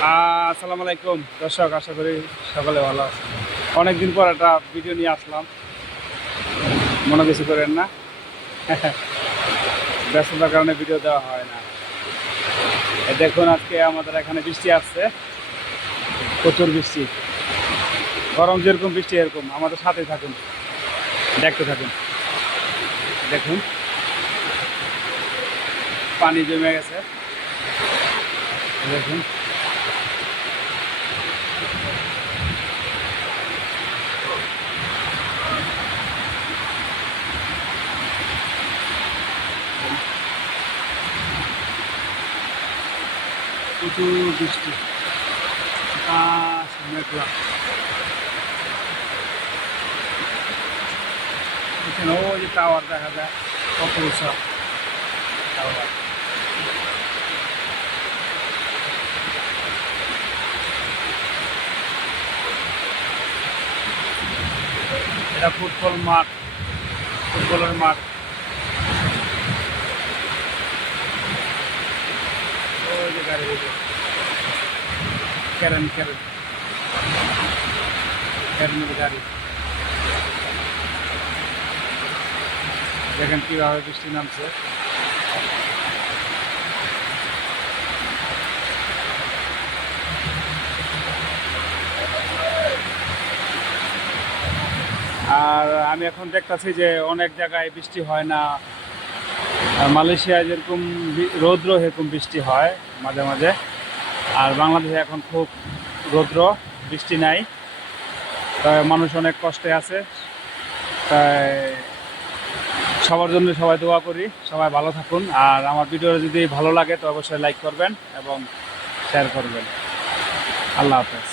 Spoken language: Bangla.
আসসালামু আলাইকুম দর্শক, আশা করি সকলে ভালো আছে। অনেকদিন পর একটা ভিডিও নিয়ে আসলাম, মনে কিছু করেন না। ব্যস্ততার কারণে ভিডিও দেওয়া হয় না। দেখুন, আজকে আমাদের এখানে বৃষ্টি আসছে, প্রচুর বৃষ্টি। গরম যেরকম বৃষ্টি এরকম, আমাদের সাথে থাকুন, দেখতে থাকুন। দেখুন, পানি জমে গেছে, দেখুন। প্রচুর বৃষ্টি, আকাশ মেঘলা। এখানে ওই যে টাওয়ার দেখা যায়, কত উঁচা টাওয়ার। এটা ফুটবল মাঠ, ফুটবলের মাঠ। ওই যে গাড়ি, ক্যারেন ক্যারেন ক্যারেনের গাড়ি। দেখেন কীভাবে বৃষ্টি নামছে। আর আমি এখন দেখতেছি যে অনেক জায়গায় বৃষ্টি হয় না। মালয়েশিয়ায় যেরকম রৌদ্র, সেরকম বৃষ্টি হয় মাঝে মাঝে। আর বাংলাদেশে এখন খুব রৌদ্র, বৃষ্টি নাই। তাই মানুষ অনেক কষ্টে আছে। তাই সবার জন্য সবাই দোয়া করি, সবাই ভালো থাকুন। আর আমার ভিডিও যদি ভালো লাগে তো অবশ্যই লাইক করবেন এবং শেয়ার করবেন। আল্লাহ হাফেজ।